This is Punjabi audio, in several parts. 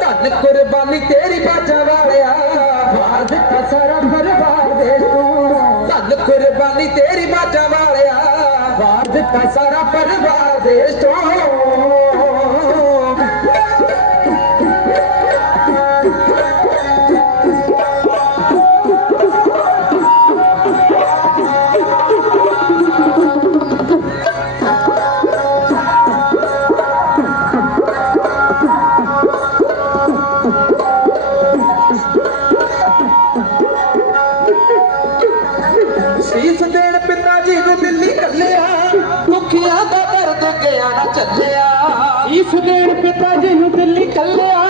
ਧੰਨ ਕੁਰਬਾਨੀ ਤੇਰੀ ਬਾਜਾਂ ਵਾਲਿਆ। ਵਾਰ ਦਿੱਤਾ ਸਾਰਾ ਪਰਿਵਾਰ ਦੇ ਤੂੰ ਧੰਨ ਕੁਰਬਾਨੀ ਤੇਰੀ ਬਾਜਾਂ ਵਾਲਿਆ। ਵਾਰ ਦਿੱਤਾ ਸਾਰਾ ਪਰਿਵਾਰ ਦੇ ਤੋਂ ਗਿਆ ਇਸ ਦੇਣ ਪਿਤਾ ਜੀ ਨੂੰ ਦਿੱਲੀ ਕੱਲਿਆ,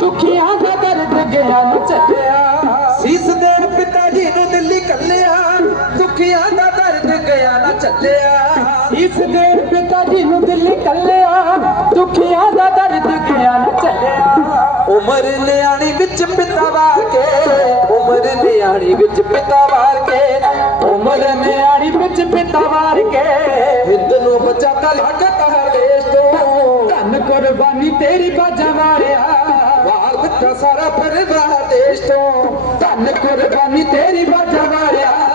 ਦੁਖੀਆਂ ਦਾ ਦਰਦ ਗਿਆ ਨਾ ਚੱਲਿਆ ਸੀਸ ਦੇਣ ਪਿਤਾ ਜੀ ਨੂੰ ਦਿੱਲੀ ਕੱਲਿਆ, ਦੁਖੀਆਂ ਦਾ ਦਰਦ ਗਿਆ ਨਾ ਚੱਲਿਆ। ਇਸ ਦੇਣ ਪਿਤਾ ਜੀ ਨੂੰ ਦਿੱਲੀ ਕੱਲਿਆ, ਦੁਖੀਆਂ ਦਾ ਦਰਦ ਗਿਆ ਨਾ ਚੱਲਿਆ। ਉਮਰ ਨਿਆਣੀ ਵਿੱਚ ਪਿਤਾ ਵਾਰ ਕੇ, ਉਮਰ ਨਿਆਣੀ ਵਿੱਚ ਪਿਤਾ ਵਾਰ ਕੇ, ਉਮਰ ਨਿਆਣੀ ਵਿੱਚ ਪਿਤਾ ਵਾਰ ਕੇ, ਹਿੰਦ ਨੂੰ ਬਚਾਤਾ ਲੱਗਦਾ ਹਰ ਦੇਸ਼ ਤੋਂ। ਧੰਨ ਕੁਰਬਾਨੀ ਤੇਰੀ ਬਾਜਾਂ ਵਾਰਿਆ ਵਾਰ ਦਿੱਤਾ ਸਾਰਾ ਪਰਿਵਾਰ ਦੇਸ਼ ਤੋਂ। ਧੰਨ ਕੁਰਬਾਨੀ ਤੇਰੀ ਬਾਜਾਂ ਵਾਰਿਆ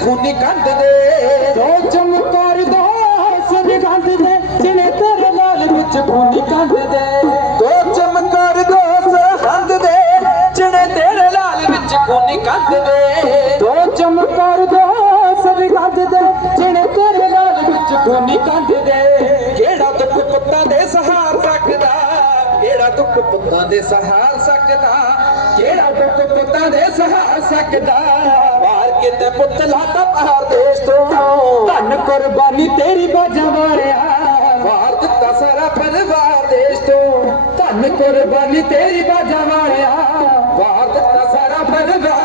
ਖੂਨੀ ਕੰਧ ਦੇ। ਦੋ ਚਮਕਾਰ ਦੋ ਸਰਗੰਧ ਦੇ ਜਿਨੇ ਤੇਰੇ ਲਾਲ ਵਿੱਚ ਖੂਨੀ ਕੰਧ ਦੇ। ਦੋ ਚਮਕਾਰ ਦੋ ਸਰਹੰਦ ਦੇ ਜਿਹੜੇ ਤੇਰੇ ਲਾਲ ਵਿੱਚ ਖੂਨੀ ਕੰਧ ਦੇ। ਦੋ ਚਮਕਾਰ ਦੋ ਸਰਗੰਧ ਦੇ ਜਿਨੇ ਤੇਰੇ ਲਾਲ ਵਿੱਚ ਖੂਨੀ ਕੰਧ ਦੇ। ਕਿਹੜਾ ਦੁੱਖ ਪੁੱਤਾਂ ਦੇ ਸਹਾਰ ਸਕਦਾ? ਕਿਹੜਾ ਦੁੱਖ ਪੁੱਤਾਂ ਦੇ ਸਹਾਰ ਸਕਦਾ? ਕਿਹੜਾ ਦੁੱਖ ਪੁੱਤਾਂ ਦੇ ਸਹਾਰ ਸਕਦਾ? ਕਿਤੇ ਪੁੱਤ ਲਾਤਾ ਪਹਾੜ ਦੇਸ਼ ਤੋਂ। ਧੰਨ ਕੁਰਬਾਨੀ ਤੇਰੀ ਬਾਜਾਂ ਵਾਰਿਆ। ਵਾਰ ਦਿੱਤਾ ਸਾਰਾ ਪਰਿਵਾਰ ਦੇਸ਼ ਤੋਂ। ਧੰਨ ਕੁਰਬਾਨੀ ਤੇਰੀ ਬਾਜਾਂ ਵਾਰਿਆ। ਵਾਰ ਦਿੱਤਾ ਸਾਰਾ ਪਰਿਵਾਰ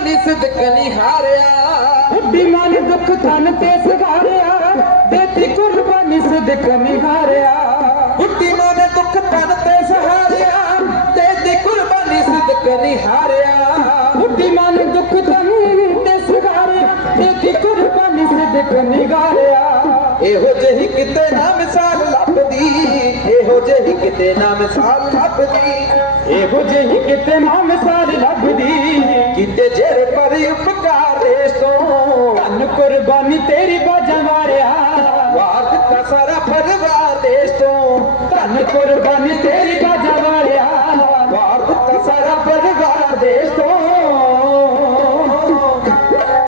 ਕੁਰਬਾਨੀ ਸਦਕ ਨਹੀਂ ਹਾਰਿਆ। ਬੁੱਢੀ ਮਾਂ ਨੇ ਦੁੱਖ ਤਨ ਤੇ ਸਗਾਰਿਆ ਦੇਤੀ ਕੁਰਬਾਨੀ ਸਦਕ ਨਿਹਾਰਿਆ ਬੁੱਢੀ ਮਾਂ ਨੇ ਦੁੱਖ ਤਨ ਤੇ ਸਹਾਰਿਆ। ਤੇਰੀ ਕੁਰਬਾਨੀ ਸਦਕ ਨਹੀਂ ਹਾਰਿਆ। ਬੁੱਢੀ ਮਾਂ ਨੇ ਦੁੱਖ ਤਨ ਤੇ ਸਗਾਰਿਆ ਦੇਤੀ ਕੁਰਬਾਨੀ ਸਦਕ ਨਿਹਾਰਿਆ ਇਹੋ ਜਿਹੀ ਕਿਤੇ ਨਾ ਮਿਸਾਲ ਜਿਹੀ ਕਿਤੇ ਨਾ ਮਿਸਾਲ ਲੱਭਦੀ। ਇਹੋ ਜਿਹੀ ਕਿਤੇ ਨਾ ਮਿਸਾਲ ਲੱਭਦੀ। ਕਿਤੇ ਜਿਹੜੇ ਪਰ ਉਪਕਾਰ ਦੇਸ਼ ਤੋਂ ਧੰਨ ਕੁਰਬਾਨੀ ਤੇਰੀ ਬਾਜਾਂ ਵਾਰਿਆ। ਵਾਰ ਦਿੱਤਾ ਸਾਰਾ ਪਰਿਵਾਰ ਦੇਸ਼ ਤੋਂ। ਧੰਨ ਕੁਰਬਾਨੀ ਤੇਰੀ ਬਾਜਾਂ ਵਾਰਿਆ।